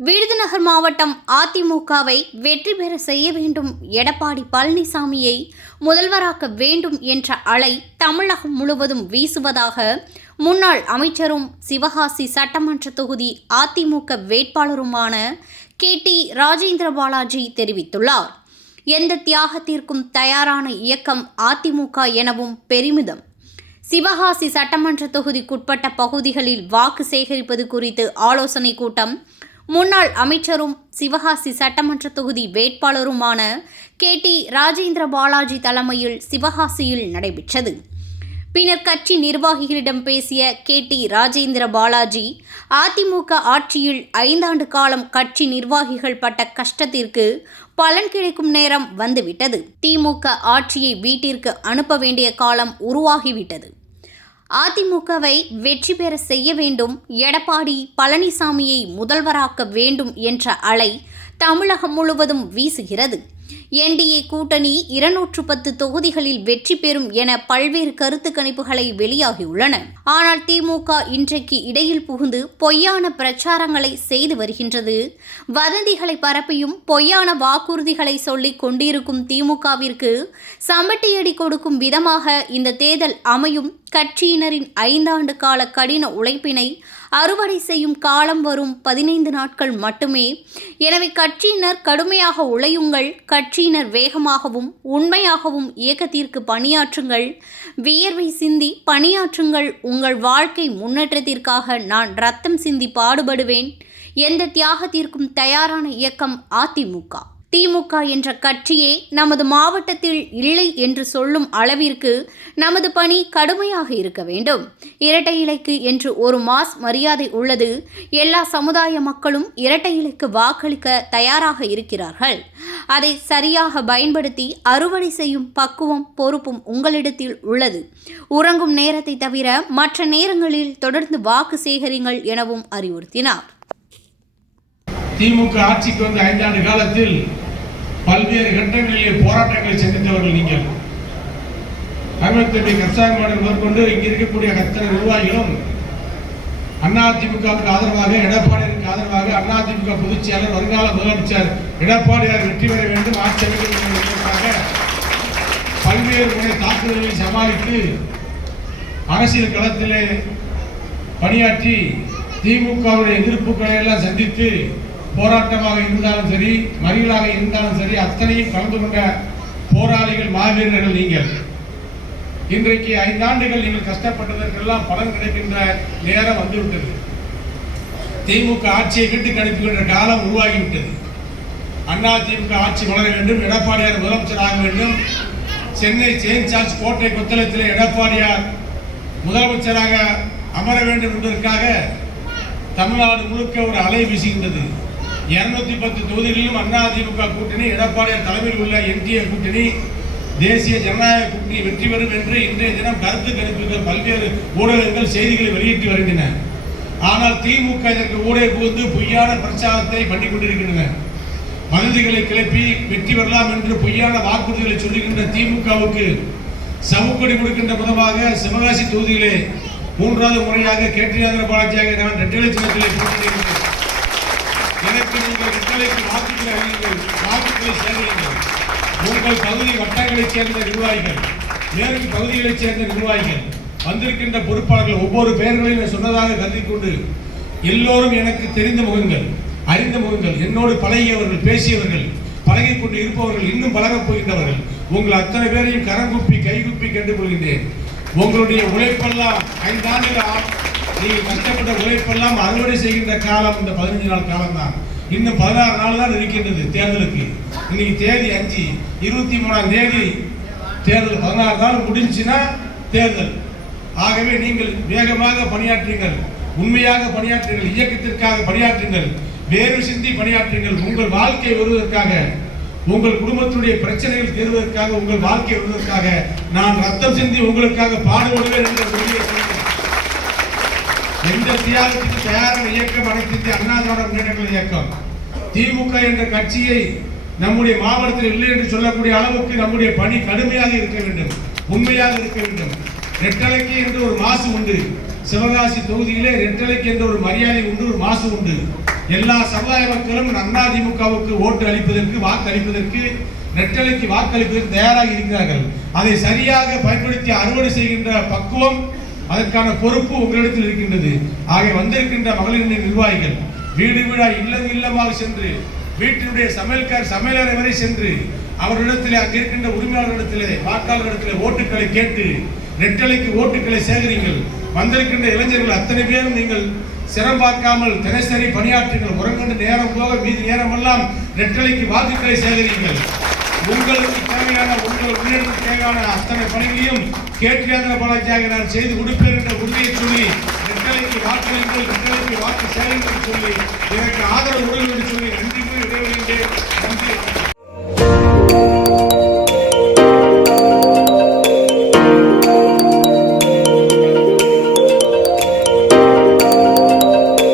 விருதுநகர் மாவட்டம் அதிமுகவை வெற்றி பெற செய்ய வேண்டும், எடப்பாடி பழனிசாமியை முதல்வராக்க வேண்டும் என்ற அலை தமிழகம் முழுவதும் வீசுவதாக முன்னாள் அமைச்சரும் சிவகாசி சட்டமன்ற தொகுதி அதிமுக வேட்பாளருமான KT ராஜேந்திர பாலாஜி தெரிவித்துள்ளார். எந்த தியாகத்திற்கும் தயாரான இயக்கம் அதிமுக எனவும் பெருமிதம். சிவகாசி சட்டமன்ற தொகுதிக்குட்பட்ட பகுதிகளில் வாக்கு சேகரிப்பது குறித்து ஆலோசனை கூட்டம் முன்னாள் அமைச்சரும் சிவகாசி சட்டமன்ற தொகுதி வேட்பாளருமான KT ராஜேந்திர பாலாஜி தலைமையில் சிவகாசியில் நடைபெற்றது. பின்னர் கட்சி நிர்வாகிகளிடம் பேசிய KT ராஜேந்திர பாலாஜி, அதிமுக ஆட்சியில் 5 ஆண்டு காலம் கட்சி நிர்வாகிகள் பட்ட கஷ்டத்திற்கு பலன் கிடைக்கும் நேரம் வந்துவிட்டது. திமுக ஆட்சியை வீட்டிற்கு அனுப்ப வேண்டிய காலம் உருவாகிவிட்டது. அதிமுகவை வெற்றி பெற செய்ய வேண்டும், எடப்பாடி பழனிசாமியை முதல்வராக்க வேண்டும் என்ற அலை தமிழகம் முழுவதும் வீசுகிறது. NDA கூட்டணி 210 தொகுதிகளில் வெற்றி பெறும் என பல்வேறு கருத்து கணிப்புகளை வெளியாகியுள்ளன. ஆனால் திமுக இன்றைக்கு இடையில் புகுந்து பொய்யான பிரச்சாரங்களை செய்து வருகின்றது. வதந்திகளை பரப்பியும் பொய்யான வாக்குறுதிகளை சொல்லிக் கொண்டிருக்கும் திமுகவிற்கு சம்பட்டியடி கொடுக்கும் விதமாக இந்த தேர்தல் அமையும். கட்சியினரின் 5 ஆண்டு கால கடின உழைப்பினை அறுவடை செய்யும் காலம் வரும் 15 நாட்கள் மட்டுமே. எனவே கட்சியினர் கடுமையாக உழையுங்கள். கட்சியினர் வேகமாகவும் உண்மையாகவும் இயக்கத்திற்கு பணியாற்றுங்கள். வியர்வை சிந்தி பணியாற்றுங்கள். உங்கள் வாழ்க்கை முன்னேற்றத்திற்காக நான் ரத்தம் சிந்தி பாடுபடுவேன். எந்த தியாகத்திற்கும் தயாரான இயக்கம் அதிமுக. திமுக என்ற கட்சியே நமது மாவட்டத்தில் இல்லை என்று சொல்லும் அளவிற்கு நமது பணி கடுமையாக இருக்க வேண்டும். இரட்டை இலைக்கு என்று ஒரு மாஸ் மரியாதை உள்ளது. எல்லா சமுதாய மக்களும் இரட்டை இலைக்கு வாக்களிக்க தயாராக இருக்கிறார்கள். அதை சரியாக பயன்படுத்தி அறுவடை செய்யும் பக்குவம் பொறுப்பும் உங்களிடத்தில் உள்ளது. உறங்கும் நேரத்தை தவிர மற்ற நேரங்களில் தொடர்ந்து வாக்கு சேகரிங்கள் எனவும் அறிவுறுத்தினார். திமுக ஆட்சிக்கு வந்து 5 ஆண்டு காலத்தில் பல்வேறு கட்டங்களிலே போராட்டங்களை சந்தித்தவர்கள் நீங்கள். தமிழகத்தினுடைய கர்சாயமாடல் முதற்கொண்டு இங்கு இருக்கக்கூடிய கர்த்தர் நிர்வாகிகளும் அதிமுகவுக்கு ஆதரவாக, எடப்பாடியாருக்கு ஆதரவாக அதிமுக பொதுச் செயலர் வருங்கால முதலமைச்சர் எடப்பாடியார் வெற்றி பெற வேண்டும், ஆட்சி அமைக்க வேண்டும் என்பதற்காக பல்வேறு முறை தாக்குதல்களை சமாளித்து அரசியல் களத்திலே பணியாற்றி திமுகவுடைய எதிர்ப்புகளை எல்லாம் சந்தித்து போராட்டமாக இருந்தாலும் சரி, மறியலாக இருந்தாலும் சரி, அத்தனையும் கலந்து கொண்ட போராளிகள், மாவீரர்கள் நீங்கள். இன்றைக்கு 5 ஆண்டுகள் நீங்கள் கஷ்டப்பட்டதற்கெல்லாம் பலன் கிடைக்கின்ற நேரம் வந்துவிட்டது. திமுக ஆட்சியை வீட்டுக்கு அனுப்புகின்ற காலம் உருவாகிவிட்டது. அதிமுக ஆட்சி வளர வேண்டும், எடப்பாடியார் முதலமைச்சராக வேண்டும். சென்னை செயின்ட் ஜார்ஜ் கோட்டை கொத்தளத்தில் எடப்பாடியார் முதலமைச்சராக அமர வேண்டும் என்பதற்காக தமிழ்நாடு முழுக்க ஒரு அலை வீசுகின்றது. 210 தொகுதிகளிலும் அதிமுக கூட்டணி, எடப்பாடியார் தலைமையில் உள்ள NDA கூட்டணி, தேசிய ஜனநாயக கூட்டணி வெற்றி பெறும் என்று இன்றைய தினம் கருத்து கணிப்புகள் பல்வேறு ஊடகங்கள் செய்திகளை வெளியிட்டு வருகின்றன. ஆனால் திமுக இதற்கு ஊடக புகுந்து பொய்யான பிரச்சாரத்தை பண்ணிக் கொண்டிருக்கின்றன. வதந்திகளை கிளப்பி வெற்றி பெறலாம் என்று பொய்யான வாக்குறுதிகளை சொல்லுகின்ற திமுகவுக்கு சவுக்கடி கொடுக்கின்ற விதமாக சிவகாசி தொகுதியிலே 3வது முறையாக KT ராஜேந்திர பாலாஜியாக நான் ரெட்டலை சின்னத்திலே போட்டியிடுகிறேன். எனக்கு நீங்கள் ரெட்டலைக்கு வாக்குகளை அறியுங்கள், வாக்குகளை சேருங்கள். உங்கள் பகுதி வட்டங்களைச் சேர்ந்த நிர்வாகிகள், வேறு பகுதிகளைச் சேர்ந்த நிர்வாகிகள், வந்திருக்கின்ற பொறுப்பாளர்கள் ஒவ்வொரு பெயர்களையும் சொன்னதாக கருதி கொண்டு எல்லோரும் எனக்கு தெரிந்த முகங்கள், அறிந்த முகங்கள், என்னோடு பழகியவர்கள், பேசியவர்கள், பழகிக் கொண்டு இருப்பவர்கள், இன்னும் பழகப் போகின்றவர்கள், உங்கள் அத்தனை பேரையும் கரங்குப்பி கைகுப்பி கண்டுகொள்கின்றேன். உங்களுடைய உழைப்பெல்லாம் 5 ஆண்டுகள் நீங்கள் கஷ்டப்பட்ட உழைப்பெல்லாம் அறுவடை செய்கின்ற காலம் இந்த 15 நாள் காலம் தான். இன்னும் 16 நாள் தான் இருக்கின்றது தேர்தலுக்கு. இன்னைக்கு தேதி 5, 23ஆம் தேதி தேர்தல். 16 நாள் முடிஞ்சுன்னா தேர்தல். ஆகவே நீங்கள் வேகமாக பணியாற்றுங்கள், உண்மையாக பணியாற்றுங்கள், இயக்கத்திற்காக பணியாற்றுங்கள், வேறு சிந்தி பணியாற்றுங்கள். உங்கள் வாழ்க்கை வருவதற்காக, உங்கள் குடும்பத்துடைய பிரச்சனைகள் தீர்வதற்காக, உங்கள் வாழ்க்கை வருவதற்காக நான் ரத்தம் சிந்தி உங்களுக்காக பாடுபடுவேன் என்ற உறுதியை சொல்கிறேன். எந்த தியாகத்துக்கு தயாரான இயக்கம் அனைத்து அண்ணா திராவிட முன்னேற்ற இயக்கம். திமுக என்ற கட்சியை நம்முடைய மாவட்டத்தில் இல்லை என்று சொல்லக்கூடிய அளவுக்கு நம்முடைய பணி கடுமையாக இருக்க வேண்டும், உண்மையாக இருக்க வேண்டும். ரெட்டலைக்கு என்று ஒரு மாசு உண்டு. சிவகாசி தொகுதியிலே ரெட்டலைக்கு என்ற ஒரு மரியாதை உண்டு, ஒரு மாசு உண்டு. எல்லா சமுதாய மக்களும் அதிமுகவுக்கு ஓட்டு அளிப்பதற்கு வாக்களிப்பதற்கு நெட்டலைக்கு வாக்களிப்பதற்கு தயாராக இருக்கிறார்கள். அதை சரியாக பயன்படுத்தி அறுவடை செய்கின்ற பக்குவம் அதற்கான பொறுப்பு உங்களிடத்தில் இருக்கின்றது. ஆக வந்திருக்கின்ற மகளிர் நிர்வாகிகள் வீடு வீடா இல்லம் இல்லமாக சென்று வீட்டினுடைய சமையலறை வரை சென்று அவர்களிடத்திலே அங்கே இருக்கின்ற உரிமையாளர்களிடத்திலே வாக்காளர்களிடத்திலே ஓட்டுக்களை கேட்டு நெட்டலைக்கு ஓட்டுக்களை சேகரிங்கள். வந்திருக்கின்ற இளைஞர்கள் அத்தனை பேரும் நீங்கள் சிரம் பார்க்காமல் தினசரி பணியாற்றுங்கள். உறங்குகின்ற நேரம் போக மீதி நேரமெல்லாம் நெட்டலைக்கு வாக்குகளை சேகரிங்கள். உங்களுக்கு தேவையான உங்கள் முன்னேற்றத்துக்கு தேவையான அத்தனை பணிகளையும் கேட்காத பலக்காக நான் செய்து கொடுப்பேன் என்ற உறுதியை சொல்லி நெட்டலைக்கு வாக்களிங்கள், நெட்டலைக்கு வாக்கு சேகரிங்கள் சொல்லி எனக்கு ஆதரவு உறுதி சொல்லி நன்றி இடைவெளியிலே நன்றி.